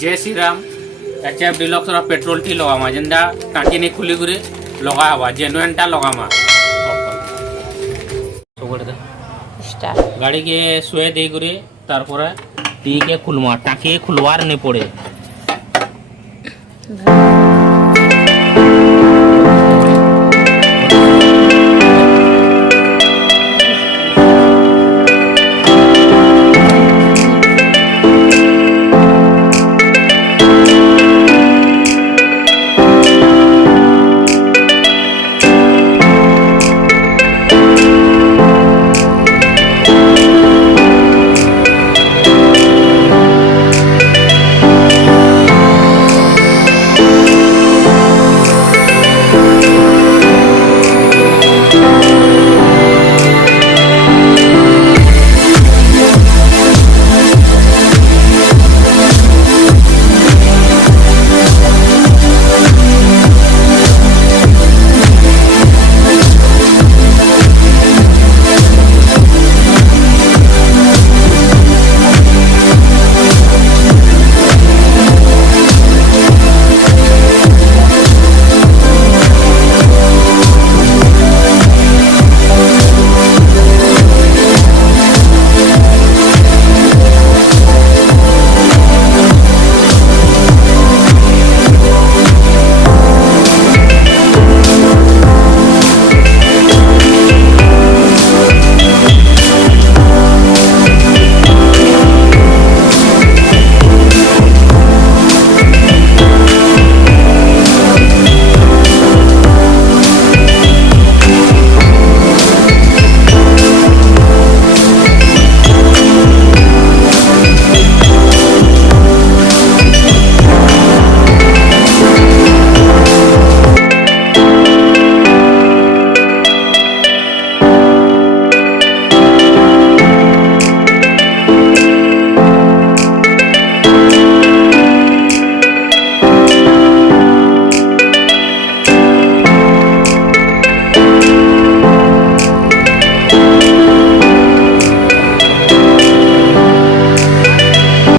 जय Shri Ram HF deluxe petrol टी लगामा जेनदा टाकी ने खुली गुरे लगा हवा जेनुइन टा लगामा गाड़ी के सुए दे गुरे तारपरे टी के खुलवा टाकी खुलवार नहीं पड़े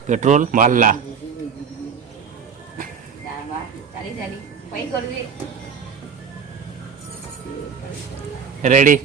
पेट्रोल मारला रेडी।